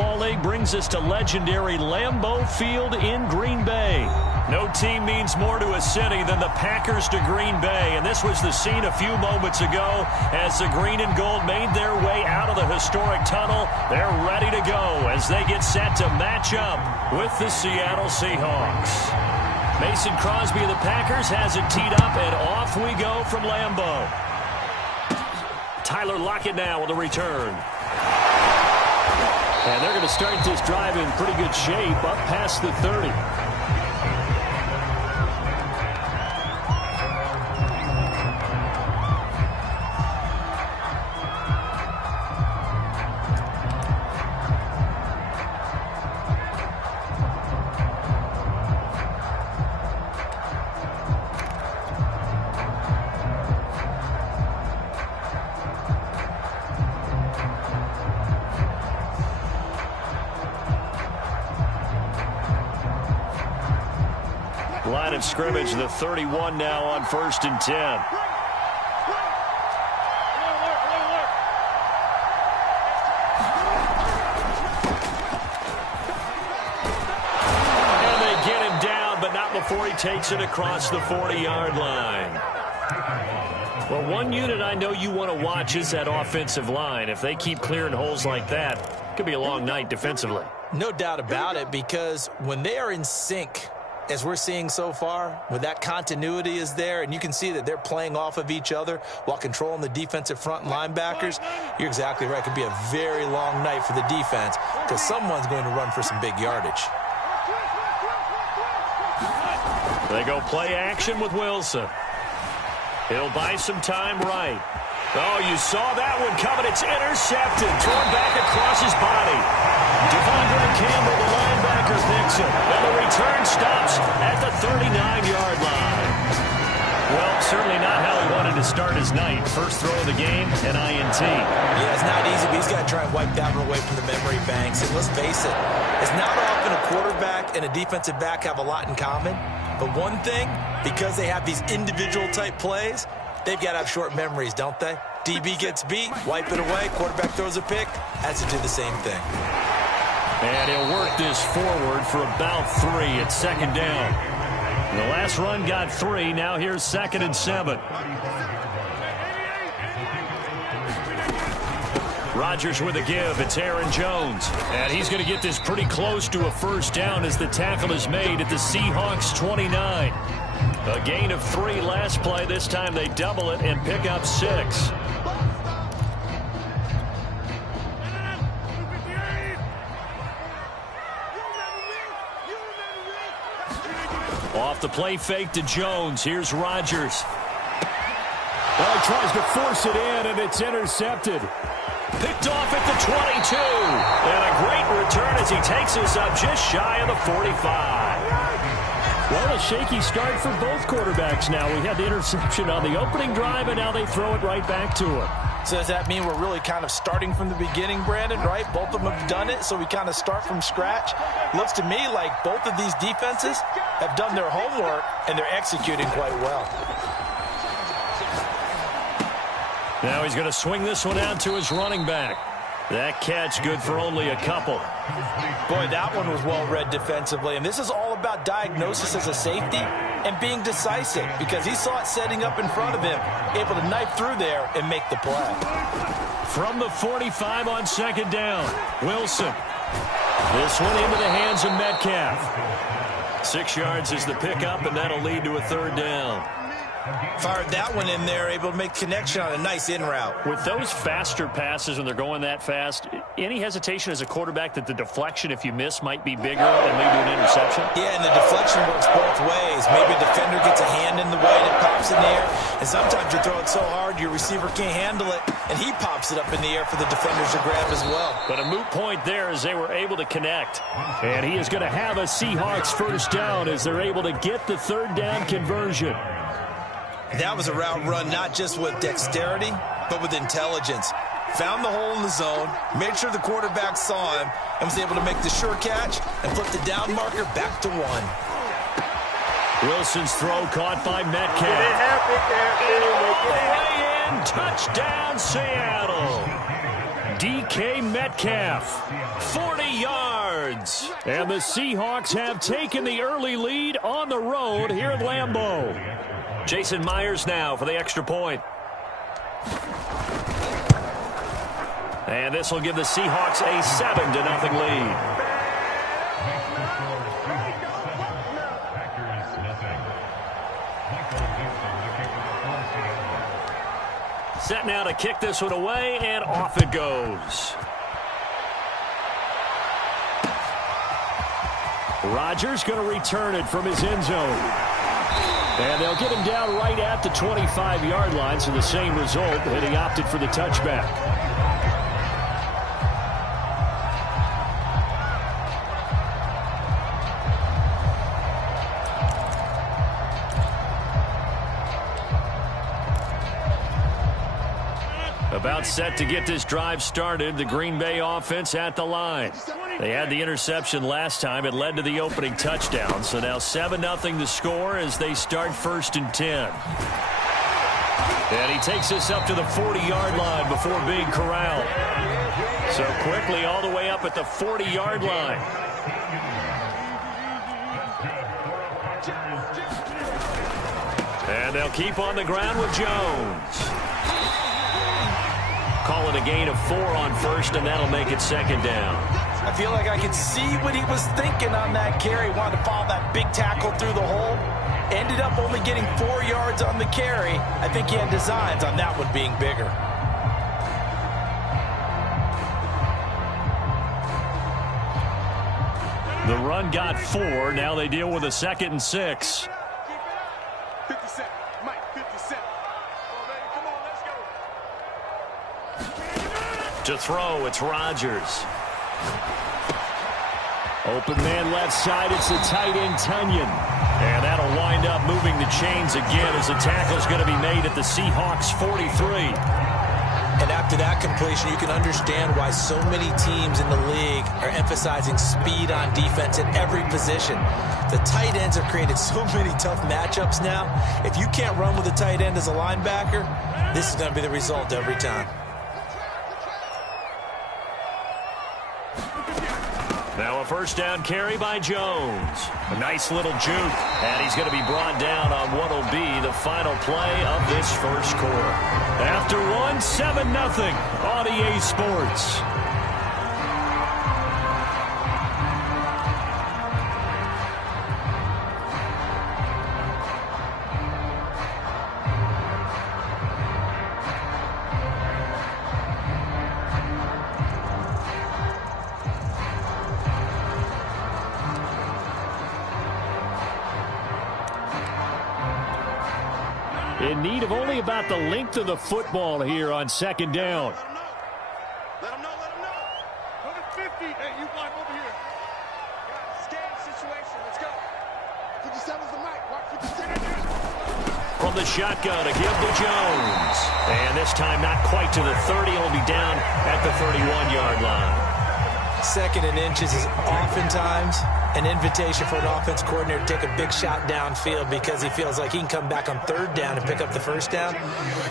Football League brings us to legendary Lambeau Field in Green Bay. No team means more to a city than the Packers to Green Bay, and this was the scene a few moments ago as the green and gold made their way out of the historic tunnel. They're ready to go as they get set to match up with the Seattle Seahawks. Mason Crosby of the Packers has it teed up, and off we go from Lambeau. Tyler Lockett now with the return. And they're going to start this drive in pretty good shape up past the 30. Line of scrimmage, the 31 now on 1st and 10. And they get him down, but not before he takes it across the 40-yard line. Well, one unit I know you want to watch is that offensive line. If they keep clearing holes like that, it could be a long night defensively. No doubt about it, because when they are in sync, as we're seeing so far, when that continuity is there, and you can see that they're playing off of each other while controlling the defensive front linebackers, you're exactly right. It could be a very long night for the defense because someone's going to run for some big yardage. They go play action with Wilson. He'll buy some time right. Oh, you saw that one coming. It's intercepted. Thrown back across his body. Devondre Campbell, the linebacker, picks it. And the return stops at the 39-yard line. Well, certainly not how he wanted to start his night. First throw of the game, an INT. Yeah, it's not easy, but he's got to try and wipe that one away from the memory banks. And let's face it, it's not often a quarterback and a defensive back have a lot in common. But one thing, because they have these individual-type plays, they've got to have short memories, don't they? DB gets beat, wipe it away, quarterback throws a pick, has to do the same thing. And he'll work this forward for about 3 at 2nd down. The last run got 3, now here's 2nd and 7. Rodgers with a give. It's Aaron Jones. And he's going to get this pretty close to a first down as the tackle is made at the Seahawks 29. A gain of 3 last play. This time they double it and pick up 6. Off the play fake to Jones. Here's Rodgers. Well, he tries to force it in, and it's intercepted. Picked off at the 22. And a great return as he takes us up just shy of the 45. Well, a shaky start for both quarterbacks now. We had the interception on the opening drive, and now they throw it right back to him. So does that mean we're really kind of starting from the beginning, Brandon, right? Both of them have done it, so we kind of start from scratch. Looks to me like both of these defenses have done their homework, and they're executing quite well. Now he's going to swing this one out to his running back. That catch good for only a couple. Boy, that one was well read defensively, and this is all about diagnosis as a safety and being decisive because he saw it setting up in front of him, able to knife through there and make the play. From the 45 on 2nd down, Wilson. This one into the hands of Metcalf. 6 yards is the pickup, and that'll lead to a 3rd down. Fired that one in there, able to make connection on a nice in route. With those faster passes when they're going that fast, any hesitation as a quarterback that the deflection, if you miss, might be bigger and lead to an interception? Yeah, and the deflection works both ways. Maybe a defender gets a hand in the way and it pops in the air, and sometimes you throw it so hard your receiver can't handle it, and he pops it up in the air for the defenders to grab as well. But a moot point there as they were able to connect. And he is going to have a Seahawks 1st down as they're able to get the 3rd down conversion. That was a route run not just with dexterity, but with intelligence. Found the hole in the zone, made sure the quarterback saw him, and was able to make the sure catch and flip the down marker back to 1. Wilson's throw caught by Metcalf. Way in, touchdown Seattle. DK Metcalf, 40 yards. And the Seahawks have taken the early lead on the road here at Lambeau. Jason Myers now for the extra point. And this will give the Seahawks a 7-0 lead. Set now to kick this one away, and off it goes. Rodgers going to return it from his end zone. And they'll get him down right at the 25-yard line, so the same result, and he opted for the touchback. About set to get this drive started, the Green Bay offense at the line. They had the interception last time. It led to the opening touchdown. So now 7-0 the score as they start 1st and 10. And he takes this up to the 40-yard line before being corralled. So quickly all the way up at the 40-yard line. And they'll keep on the ground with Jones. Call it a gain of 4 on 1st, and that'll make it 2nd down. I feel like I could see what he was thinking on that carry. Wanted to follow that big tackle through the hole. Ended up only getting 4 yards on the carry. I think he had designs on that one being bigger. The run got 4. Now they deal with a 2nd and 6. 57. Mike, 57. Oh, baby, come on, let's go. To throw, it's Rodgers. Open man left side, it's the tight end Tunyon. And that'll wind up moving the chains again as the tackle's going to be made at the Seahawks 43. And after that completion, you can understand why so many teams in the league are emphasizing speed on defense at every position. The tight ends have created so many tough matchups now. If you can't run with a tight end as a linebacker, this is going to be the result every time. Now a 1st down carry by Jones. A nice little juke. And he's going to be brought down on what will be the final play of this 1st quarter. After 7-0 on EA Sports. In need of only about the length of the football here on 2nd down. Let him know. Over 50. Hey, you block over here. Stand situation. Let's go. 57's the mic. Watch 57. From the shotgun to give to Jones. And this time not quite to the 30. He'll be down at the 31-yard line. 2nd and inches is oftentimes an invitation for an offense coordinator to take a big shot downfield because he feels like he can come back on 3rd down and pick up the 1st down.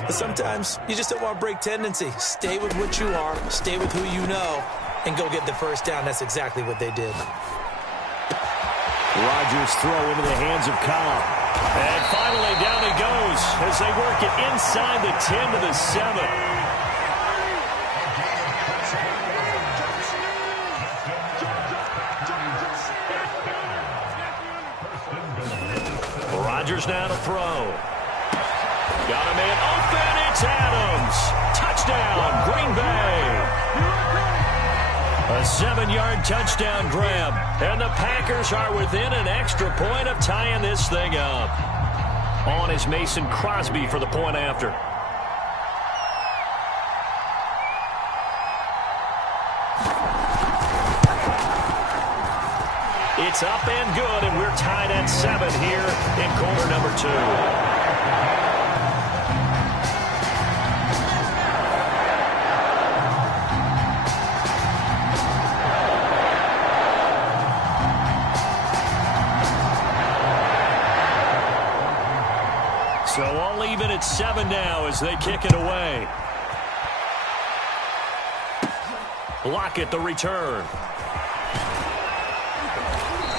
But sometimes you just don't want to break tendency. Stay with what you are, stay with who you know, and go get the 1st down. That's exactly what they did. Rodgers throw into the hands of Cobb. And finally down he goes as they work it inside the 10 to the 7. Rodgers now to throw. Got a man open. It's Adams. Touchdown, Green Bay. A 7-yard touchdown grab. And the Packers are within an extra point of tying this thing up. On is Mason Crosby for the point after. It's up and good, and we're tied at 7 here in quarter number 2. So all even at 7 now as they kick it away. Lockett the return.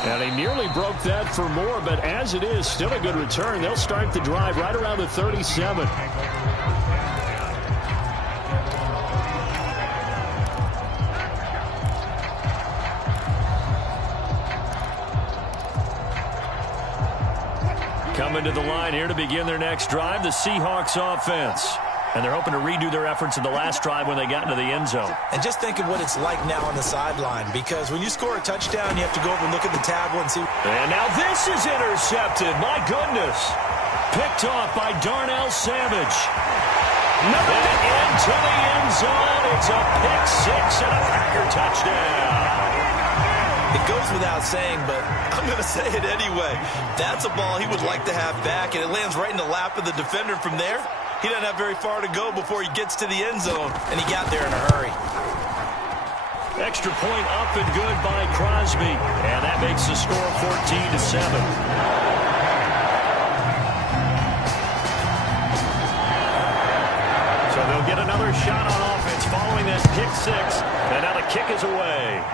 And he nearly broke that for more, but as it is, still a good return. They'll start the drive right around the 37. Coming to the line here to begin their next drive, the Seahawks offense. And they're hoping to redo their efforts in the last drive when they got into the end zone. And just think of what it's like now on the sideline, because when you score a touchdown, you have to go over and look at the tablet and see. And now this is intercepted. My goodness. Picked off by Darnell Savage. And into the end zone. It's a pick six and a Packer touchdown. It goes without saying, but I'm going to say it anyway. That's a ball he would like to have back, and it lands right in the lap of the defender from there. He doesn't have very far to go before he gets to the end zone, and he got there in a hurry. Extra point up and good by Crosby, and that makes the score 14-7. So they'll get another shot on offense following that pick six, and now the kick is away.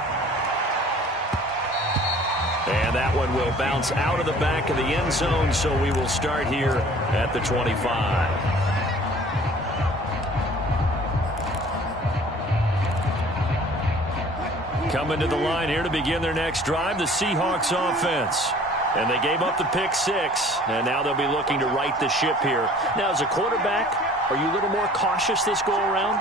And that one will bounce out of the back of the end zone, so we will start here at the 25. Coming to the line here to begin their next drive, the Seahawks offense. And they gave up the pick six, and now they'll be looking to right the ship here. Now, as a quarterback, are you a little more cautious this go-around?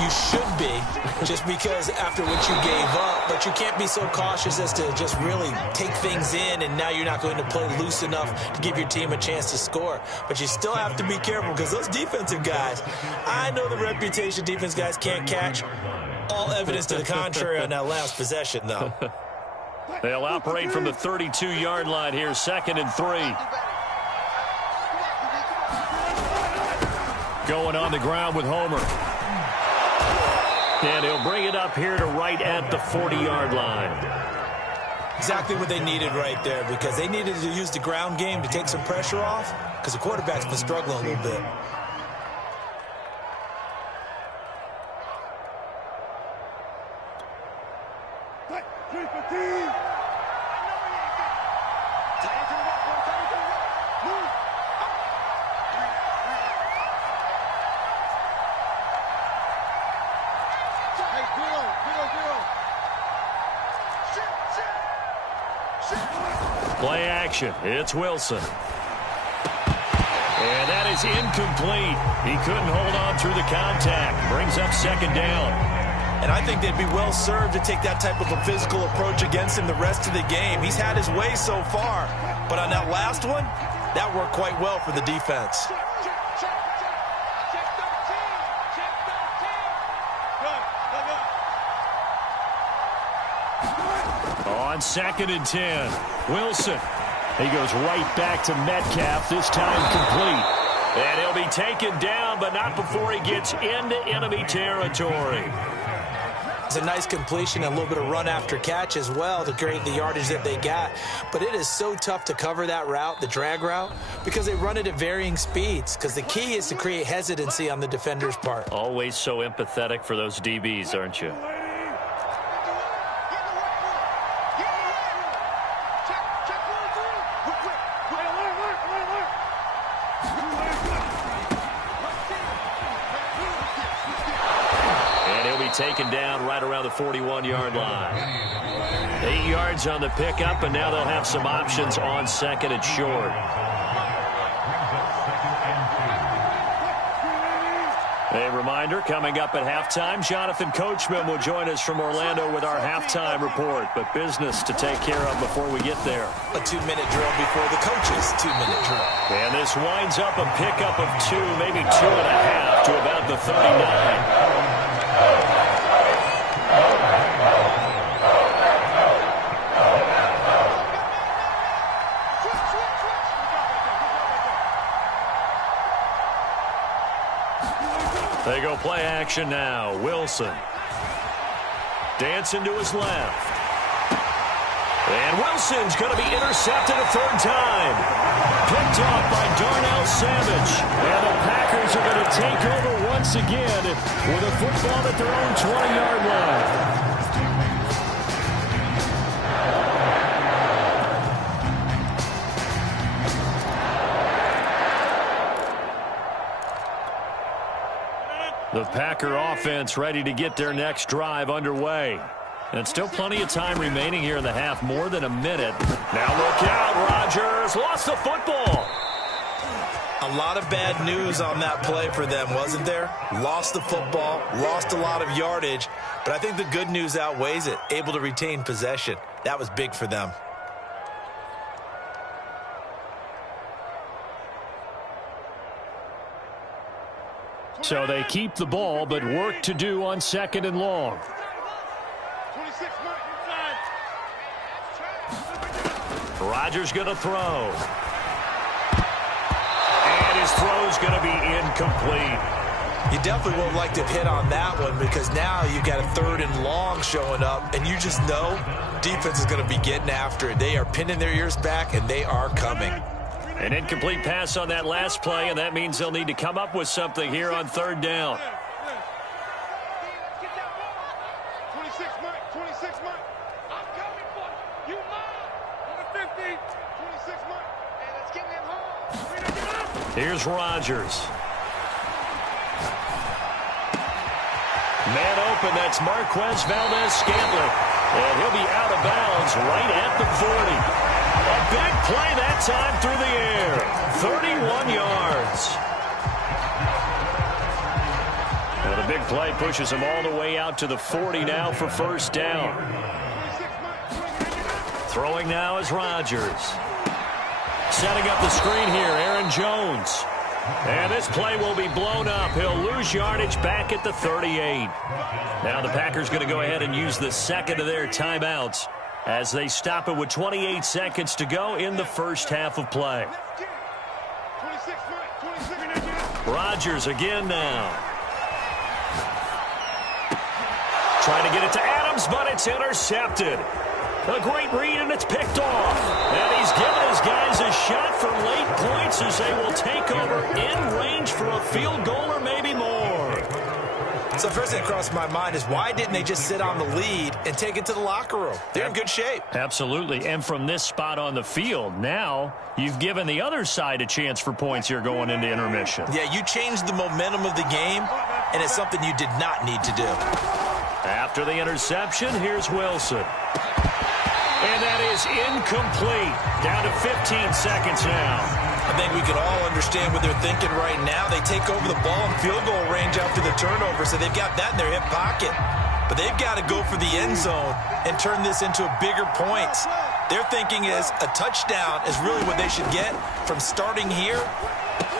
You should be, just because after what you gave up, but you can't be so cautious as to just really take things in, and now you're not going to play loose enough to give your team a chance to score. But you still have to be careful, because those defensive guys, I know the reputation defense guys can't catch. All evidence to the contrary on that last possession, though. They'll operate from the 32-yard line here, 2nd and 3. Going on the ground with Homer. And he'll bring it up here to right at the 40-yard line. Exactly what they needed right there, because they needed to use the ground game to take some pressure off, because the quarterback's been struggling a little bit. Play action. It's Wilson. And that is incomplete. He couldn't hold on through the contact. Brings up 2nd down. And I think they'd be well served to take that type of a physical approach against him the rest of the game. He's had his way so far. But on that last one, that worked quite well for the defense. On 2nd and 10, Wilson. He goes right back to Metcalf, this time complete. And he'll be taken down, but not before he gets into enemy territory. It's a nice completion and a little bit of run after catch as well to create the yardage that they got. But it is so tough to cover that route, the drag route, because they run it at varying speeds. Because the key is to create hesitancy on the defender's part. Always so empathetic for those DBs, aren't you? Taken down right around the 41-yard line. 8 yards on the pickup, and now they'll have some options on 2nd and short. A reminder, coming up at halftime, Jonathan Coachman will join us from Orlando with our halftime report, but business to take care of before we get there. A 2-minute drill before the coach's 2-minute drill. And this winds up a pickup of 2, maybe 2.5 to about the 39. They go play action now. Wilson. Dancing to his left. And Wilson's going to be intercepted a third time. Picked off by Darnell Savage. And the Packers are going to take over once again with a football at their own 20-yard line. The Packer offense ready to get their next drive underway. And still plenty of time remaining here in the half, more than a minute. Now look out, Rodgers lost the football. A lot of bad news on that play for them, wasn't there? Lost the football, lost a lot of yardage, but I think the good news outweighs it. Able to retain possession. That was big for them. So they keep the ball, but work to do on 2nd and long. Rodgers going to throw. And his throw's going to be incomplete. You definitely would like to hit on that one because now you've got a 3rd and long showing up, and you just know defense is going to be getting after it. They are pinning their ears back, and they are coming. An incomplete pass on that last play, and that means they'll need to come up with something here on 3rd down. 26, Mike. 26, Mike. I'm coming for you. You on the 50. 26, Mike. Hey, let's get him home. Here's Rodgers. Man open, that's Marquez Valdez-Scantling. And he'll be out of bounds right at the 40. A big play that time through the air. 31 yards. Well, the big play pushes him all the way out to the 40 now for 1st down. Throwing now is Rodgers. Setting up the screen here, Aaron Jones. And this play will be blown up. He'll lose yardage back at the 38. Now the Packers going to go ahead and use the 2nd of their timeouts as they stop it with 28 seconds to go in the first half of play. Rodgers again now. Trying to get it to Adams, but it's intercepted. A great read, and it's picked off. And he's given his guys a shot for late points as they will take over in range for a field goal or maybe more. So first thing that crossed my mind is why didn't they just sit on the lead and take it to the locker room? They're in good shape. Absolutely. And from this spot on the field, now you've given the other side a chance for points here going into intermission. Yeah, you changed the momentum of the game, and it's something you did not need to do. After the interception, here's Wilson. And that is incomplete. Down to 15 seconds now. I think we can all understand what they're thinking right now. They take over the ball in field goal range after the turnover, so they've got that in their hip pocket. But they've got to go for the end zone and turn this into a bigger points. Their thinking is a touchdown is really what they should get from starting here.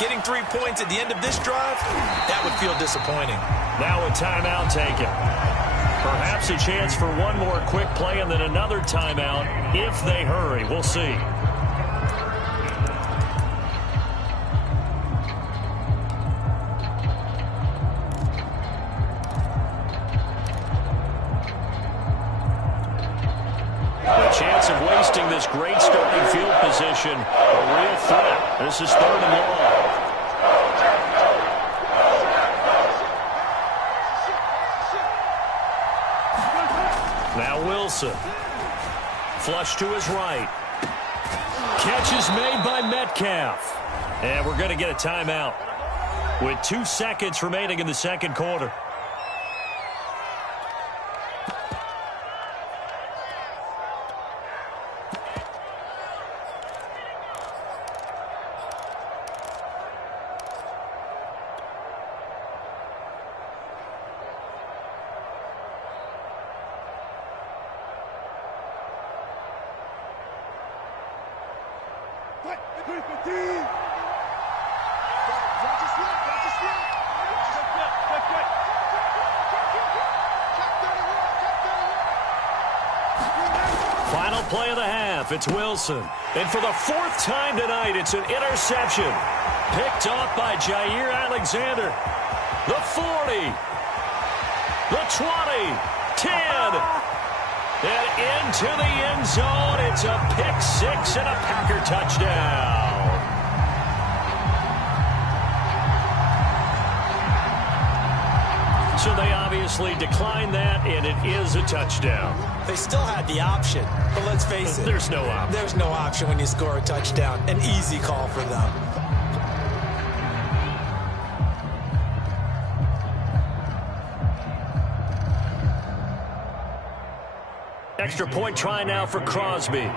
Getting 3 points at the end of this drive, that would feel disappointing. Now a timeout taken. Perhaps a chance for one more quick play and then another timeout if they hurry. We'll see. The chance of wasting this great starting field position, a real threat. This is 3rd and long. Now Wilson. Flush to his right. Catch is made by Metcalf. And we're going to get a timeout with 2 seconds remaining in the 2nd quarter. Final play of the half. It's Wilson. And for the 4th time tonight, it's an interception. Picked off by Jair Alexander. The 40. The 20. 10. And into the end zone. It's a pick six and a Packer touchdown. So they obviously declined that, and it is a touchdown. They still had the option, but let's face it. There's no option. There's no option when you score a touchdown. An easy call for them. Extra point try now for Crosby.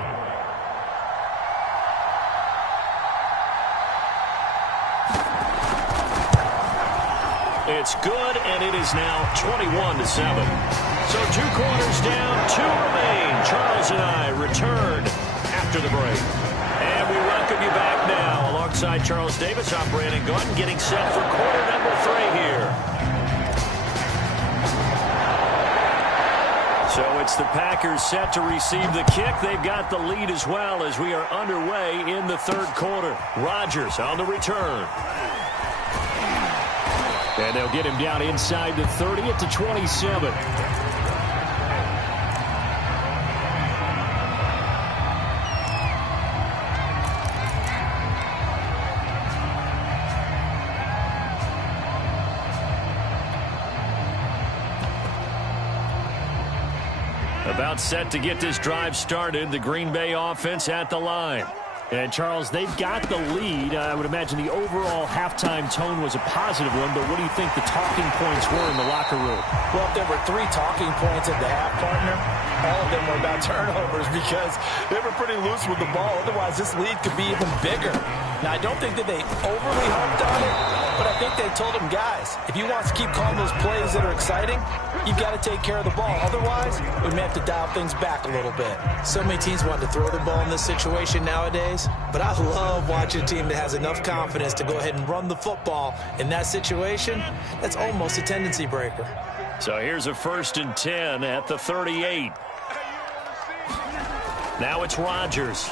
It's good, and it is now 21-7. So 2 quarters down, 2 remain. Charles and I return after the break. And we welcome you back now alongside Charles Davis, I'm Brandon Gaudin, getting set for quarter number 3 here. So it's the Packers set to receive the kick. They've got the lead as well as we are underway in the 3rd quarter. Rodgers on the return. And they'll get him down inside the 30 at the 27. About set to get this drive started. The Green Bay offense at the line. And, Charles, they've got the lead. I would imagine the overall halftime tone was a positive one, but what do you think the talking points were in the locker room? Well, if there were 3 talking points at the half, partner, all of them were about turnovers because they were pretty loose with the ball. Otherwise, this lead could be even bigger. Now, I don't think that they overly harped on it, but I think they told them, guys, if you want to keep calling those plays that are exciting, you've got to take care of the ball. Otherwise, we may have to dial things back a little bit. So many teams want to throw the ball in this situation nowadays, but I love watching a team that has enough confidence to go ahead and run the football in that situation. That's almost a tendency breaker. So here's a 1st and 10 at the 38. Now it's Rodgers.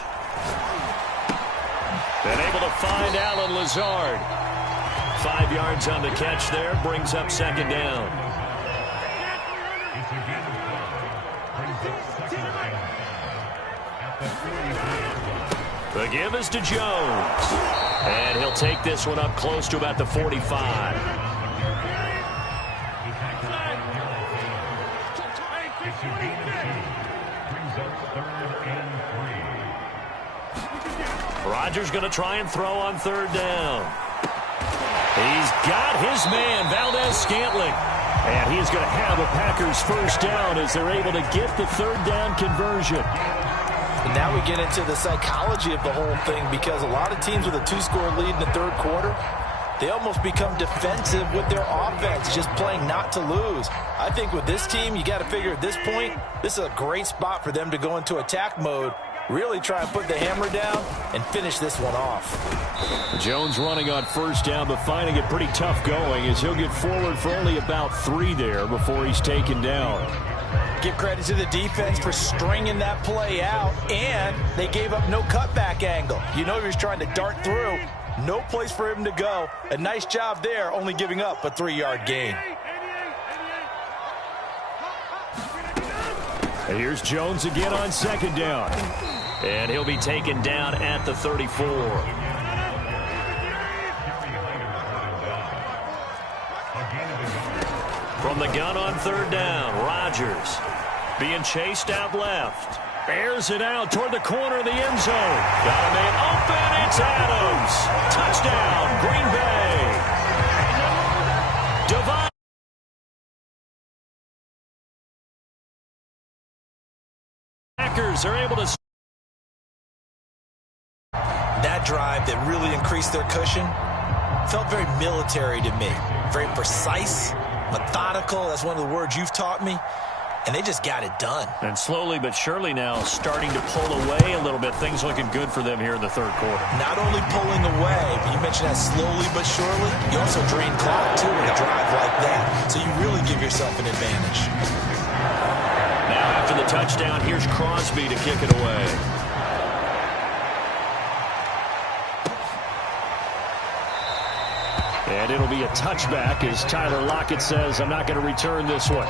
And able to find Allen Lazard. 5 yards on the catch there, brings up 2nd down. The give is to Jones. And he'll take this one up close to about the 45. Rodgers going to try and throw on 3rd down. He's got his man, Valdez-Scantling. And he is going to have a Packers 1st down as they're able to get the 3rd down conversion. And now we get into the psychology of the whole thing because a lot of teams with a 2-score lead in the 3rd quarter, they almost become defensive with their offense, just playing not to lose. I think with this team, you got to figure at this point, this is a great spot for them to go into attack mode, really try and put the hammer down and finish this one off. Jones running on 1st down, but finding it pretty tough going as he'll get forward for only about 3 there before he's taken down. Give credit to the defense for stringing that play out, and they gave up no cutback angle. You know he was trying to dart through. No place for him to go. A nice job there, only giving up a 3-yard gain. And here's Jones again on 2nd down. And he'll be taken down at the 34. From the gun on 3rd down, Rodgers being chased out left. Bears it out toward the corner of the end zone. Got a man open. It's Adams. Touchdown, Green Bay. Devon. Packers are able to. That drive that really increased their cushion felt very military to me. Very precise, methodical. That's one of the words you've taught me. And they just got it done. And slowly but surely now starting to pull away a little bit. Things looking good for them here in the 3rd quarter. Not only pulling away, but you mentioned that slowly but surely. You also drain clock, too, with a drive like that. So you really give yourself an advantage. Now after the touchdown, here's Crosby to kick it away. And it'll be a touchback as Tyler Lockett says, I'm not going to return this one.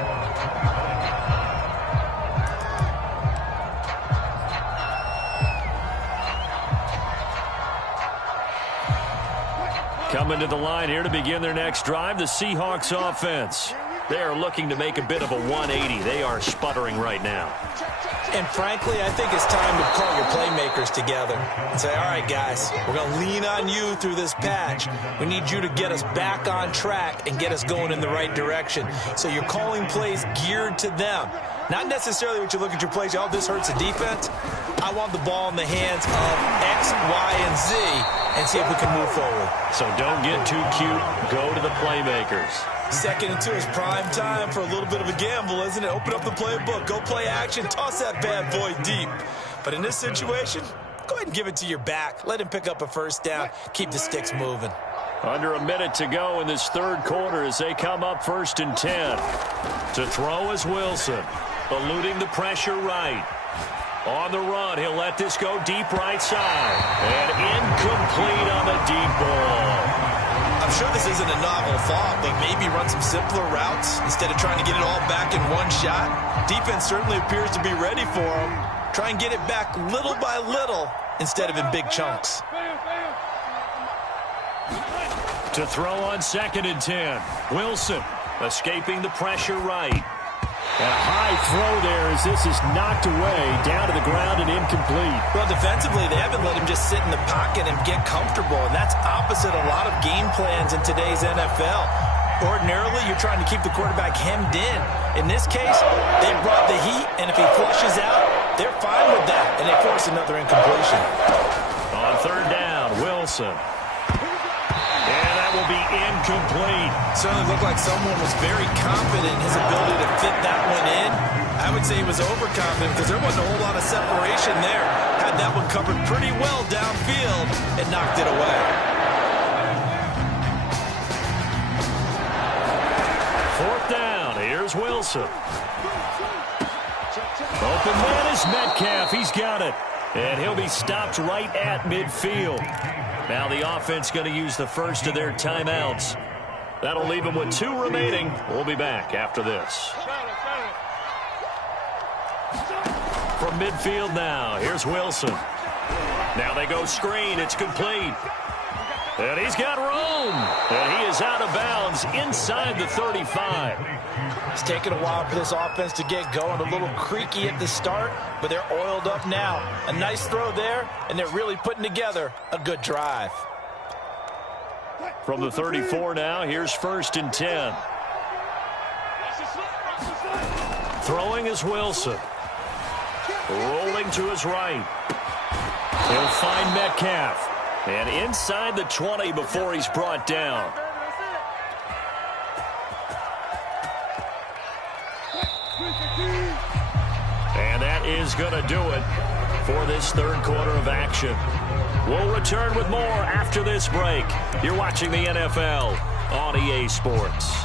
Coming to the line here to begin their next drive, the Seahawks offense. They are looking to make a bit of a 180. They are sputtering right now. And frankly, I think it's time to call your playmakers together and say, all right, guys, we're going to lean on you through this patch. We need you to get us back on track and get us going in the right direction. So you're calling plays geared to them. Not necessarily what you look at your plays, oh, this hurts the defense. I want the ball in the hands of X, Y, and Z and see if we can move forward. So don't get too cute. Go to the playmakers. 2nd and 2 is prime time for a little bit of a gamble, isn't it? Open up the playbook, go play action, toss that bad boy deep. But in this situation, go ahead and give it to your back. Let him pick up a first down. Keep the sticks moving. Under a minute to go in this third quarter as they come up 1st and 10. To throw is Wilson, eluding the pressure right. On the run, he'll let this go deep right side. And incomplete on the deep ball. I'm sure this isn't a novel thought, but maybe run some simpler routes instead of trying to get it all back in one shot. Defense certainly appears to be ready for him. Try and get it back little by little instead of in big chunks. To throw on 2nd and 10. Wilson escaping the pressure right. And a high throw there as this is knocked away down to the ground and incomplete. Well, defensively, they haven't let him just sit in the pocket and get comfortable, and that's opposite a lot of game plans in today's NFL. Ordinarily, you're trying to keep the quarterback hemmed in. In this case, they brought the heat, and if he flushes out, they're fine with that, and they force another incompletion. On 3rd down, Wilson. And that will be incomplete. Certainly looked like someone was very confident in his ability to fit that one in. I would say he was overconfident because there wasn't a whole lot of separation there. Had that one covered pretty well downfield and knocked it away. 4th down. Here's Wilson. Open man is Metcalf. He's got it. And he'll be stopped right at midfield. Now the offense going to use the first of their timeouts. That'll leave them with 2 remaining. We'll be back after this. From midfield now, here's Wilson. Now they go screen. It's complete. And he's got room. And he is out of bounds inside the 35. It's taken a while for this offense to get going. A little creaky at the start, but they're oiled up now. A nice throw there, and they're really putting together a good drive. From the 34 now, here's 1st and 10. Throwing is Wilson. Rolling to his right. He'll find Metcalf. And inside the 20 before he's brought down. And that is going to do it for this third quarter of action. We'll return with more after this break. You're watching the NFL on EA Sports.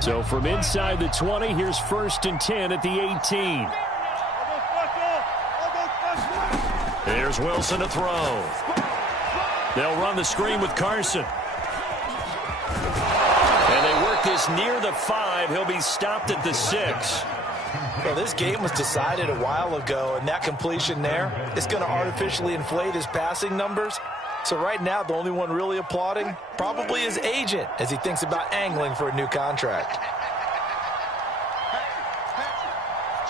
So from inside the 20, here's 1st and 10 at the 18. Here's Wilson to throw. They'll run the screen with Carson. And they work this near the 5. He'll be stopped at the 6. Well, this game was decided a while ago, and that completion there is going to artificially inflate his passing numbers. So right now, the only one really applauding probably his agent as he thinks about angling for a new contract.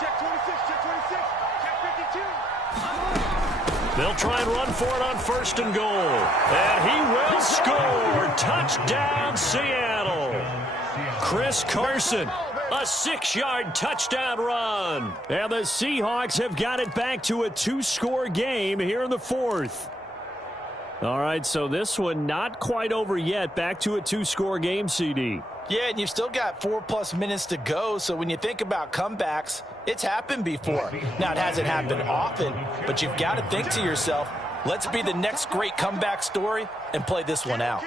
Check 26, check 26, check 52. They'll try and run for it on 1st and goal. And he will score. Touchdown, Seattle. Chris Carson, a 6-yard touchdown run. And the Seahawks have got it back to a 2-score game here in the 4th. All right, so this one not quite over yet. Back to a 2-score game, CD. Yeah, and you've still got 4+ minutes to go, so when you think about comebacks, it's happened before. Now, it hasn't happened often, but you've got to think to yourself, let's be the next great comeback story and play this one out.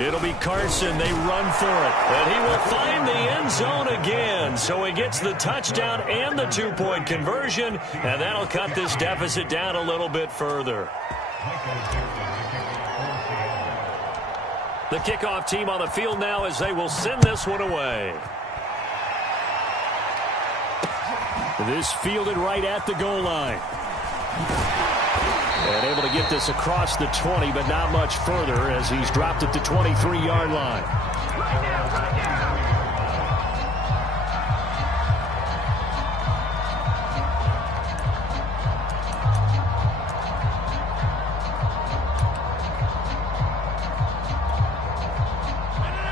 It'll be Carson. They run for it. And he will find the end zone again. So he gets the touchdown and the 2-point conversion. And that'll cut this deficit down a little bit further. The kickoff team on the field now as they will send this one away. This fielded right at the goal line. And able to get this across the 20, but not much further as he's dropped it to 23-yard line.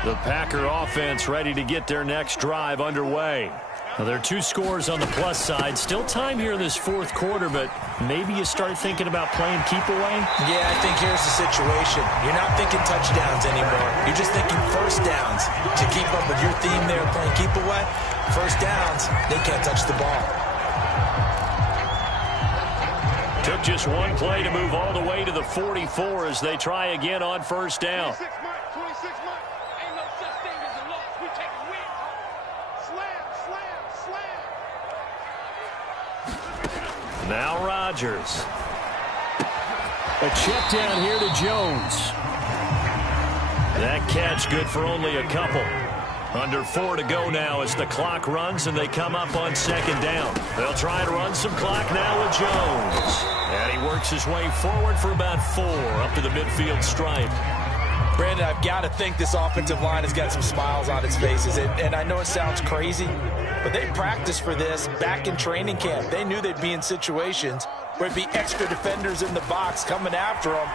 The Packer offense ready to get their next drive underway. Well, there are 2 scores on the plus side. Still time here in this fourth quarter, but maybe you start thinking about playing keep away? Yeah, I think here's the situation. You're not thinking touchdowns anymore. You're just thinking first downs. To keep up with your theme there, playing keep away, first downs, they can't touch the ball. Took just one play to move all the way to the 44 as they try again on first down. 26 Mike. Ain't no such thing as a loss. We take a win. Slam, slam, slam. Now Rodgers. A check down here to Jones. That catch good for only a couple. Under 4 to go now as the clock runs and they come up on second down. They'll try and run some clock now with Jones. And he works his way forward for about 4 up to the midfield stripe. Brandon, I've got to think this offensive line has got some smiles on its faces. And I know it sounds crazy, but they practiced for this back in training camp. They knew they'd be in situations where it'd be extra defenders in the box coming after them,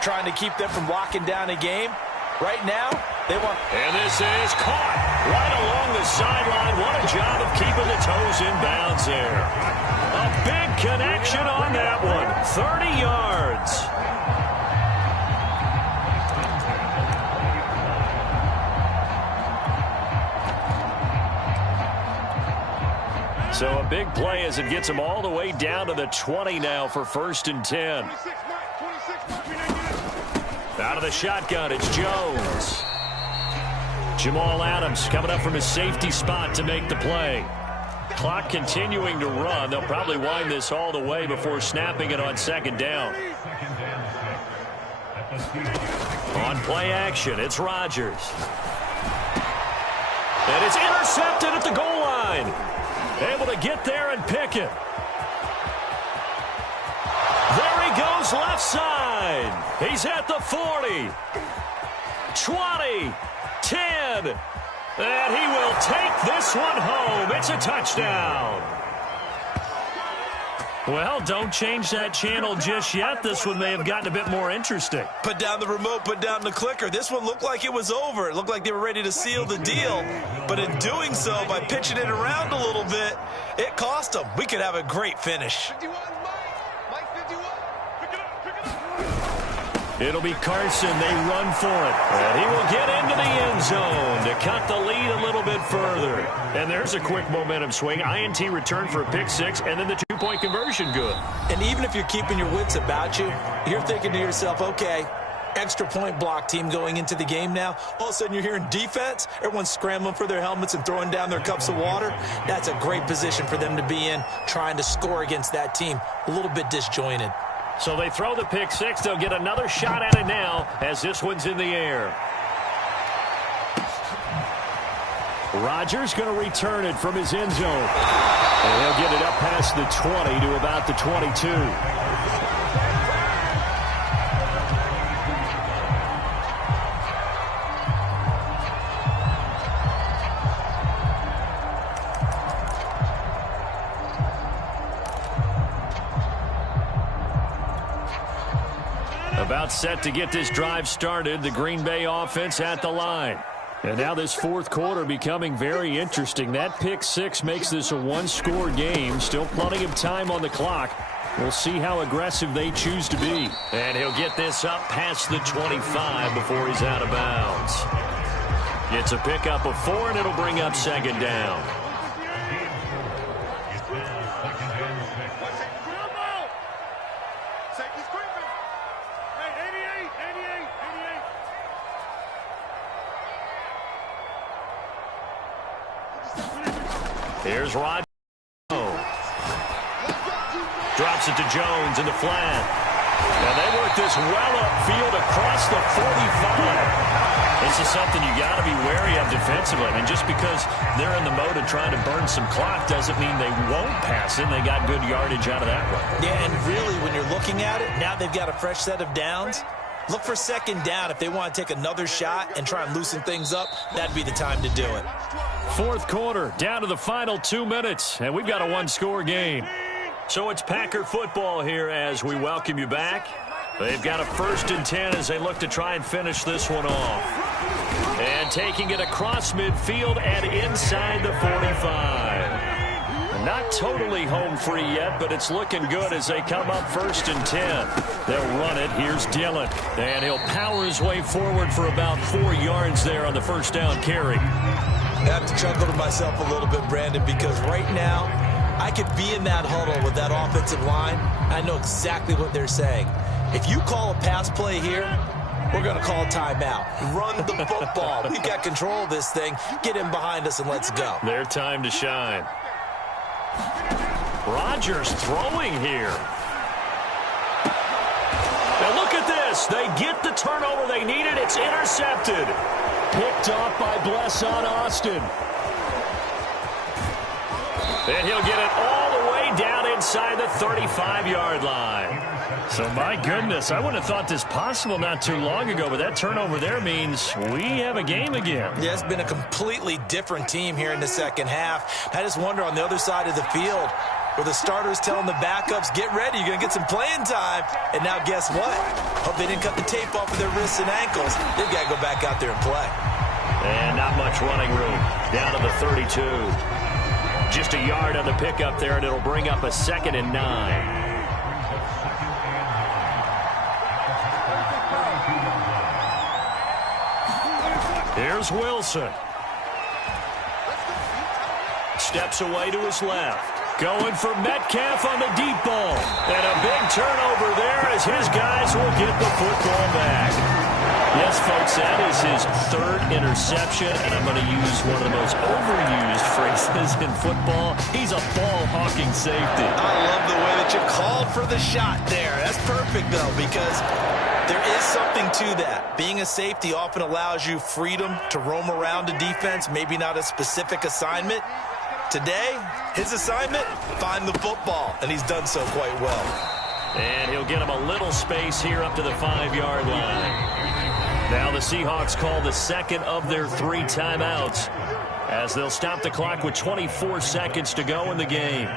trying to keep them from locking down a game. Right now, they want... And this is caught right along the sideline. What a job of keeping the toes in bounds there. A big connection on that one. 30 yards. So a big play as it gets them all the way down to the 20 now for 1st and 10. Out of the shotgun, it's Jones. Jamal Adams coming up from his safety spot to make the play. Clock continuing to run. They'll probably wind this all the way before snapping it on second down. On play action, it's Rodgers. And it's intercepted at the goal line. Able to get there and pick it. There he goes left side. He's at the 40, 20, 10, and he will take this one home. It's a touchdown. Well, don't change that channel just yet. This one may have gotten a bit more interesting. Put down the remote, put down the clicker. This one looked like it was over. It looked like they were ready to seal the deal. But in doing so, by pitching it around a little bit, it cost them. We could have a great finish. 51, Mike 51. Pick it up, pick it up. It'll be Carson. They run for it. And he will get into the end zone to cut the lead a little bit further. And there's a quick momentum swing. INT return for a pick 6, and then the 2-point conversion good. And even if you're keeping your wits about you, you're thinking to yourself, okay, extra point block team going into the game now. All of a sudden you're hearing defense. Everyone's scrambling for their helmets and throwing down their cups of water. That's a great position for them to be in, trying to score against that team. A little bit disjointed. So they throw the pick 6. They'll get another shot at it now as this one's in the air. Rodgers going to return it from his end zone. And he'll get it up past the 20 to about the 22. About set to get this drive started. The Green Bay offense at the line. And now this fourth quarter becoming very interesting. That pick 6 makes this a one-score game. Still plenty of time on the clock. We'll see how aggressive they choose to be. And he'll get this up past the 25 before he's out of bounds. It's a pickup of 4, and it'll bring up second down. Here's Rodgers. Drops it to Jones in the flat. And they work this well upfield across the 45. This is something you got to be wary of defensively. I mean, just because they're in the mode of trying to burn some clock doesn't mean they won't pass it. They got good yardage out of that one. Yeah, and really, when you're looking at it, now they've got a fresh set of downs. Look for second down if they want to take another shot and try and loosen things up. That'd be the time to do it. Fourth quarter, down to the final 2 minutes, and we've got a one-score game. So it's Packer football here as we welcome you back. They've got a 1st and 10 as they look to try and finish this one off. And taking it across midfield and inside the 45. Not totally home free yet, but it's looking good as they come up 1st and 10. They'll run it. Here's Dillon. And he'll power his way forward for about 4 yards there on the first down carry. I have to chuckle to myself a little bit, Brandon, because right now I could be in that huddle with that offensive line. I know exactly what they're saying. If you call a pass play here, we're going to call a timeout. Run the football. We've got control of this thing. Get in behind us and let's go. Their time to shine. Rodgers throwing here. Now look at this. They get the turnover they needed. It's intercepted. Picked off by Blesson Austin. And he'll get it all the way down inside the 35-yard line. So, my goodness, I wouldn't have thought this possible not too long ago, but that turnover there means we have a game again. Yeah, it's been a completely different team here in the second half. I just wonder on the other side of the field where the starters telling the backups, get ready, you're going to get some playing time. And now guess what? Hope they didn't cut the tape off of their wrists and ankles. They've got to go back out there and play. And not much running room. Down to the 32. Just a yard on the pickup there, and it'll bring up a 2nd and 9. Here's Wilson. Steps away to his left. Going for Metcalf on the deep ball. And a big turnover there as his guys will get the football back. Yes, folks, that is his 3rd interception, and I'm going to use one of the most overused phrases in football. He's a ball-hawking safety. I love the way that you called for the shot there. That's perfect, though, because there is something to that. Being a safety often allows you freedom to roam around a defense, maybe not a specific assignment. Today, his assignment, find the football, and he's done so quite well. And he'll get him a little space here up to the 5-yard line. Now the Seahawks call the 2nd of their 3 timeouts as they'll stop the clock with 24 seconds to go in the game.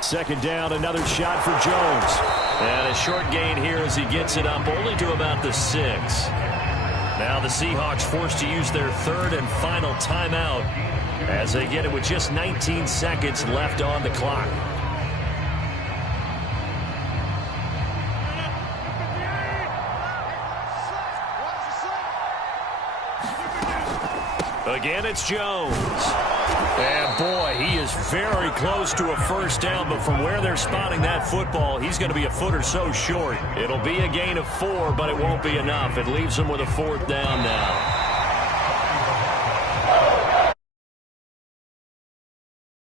Second down, another shot for Jones. And a short gain here as he gets it up only to about the 6. Now the Seahawks forced to use their 3rd and final timeout as they get it with just 19 seconds left on the clock. Again, it's Jones. And, boy, he is very close to a first down, but from where they're spotting that football, he's going to be a foot or so short. It'll be a gain of 4, but it won't be enough. It leaves them with a 4th down now.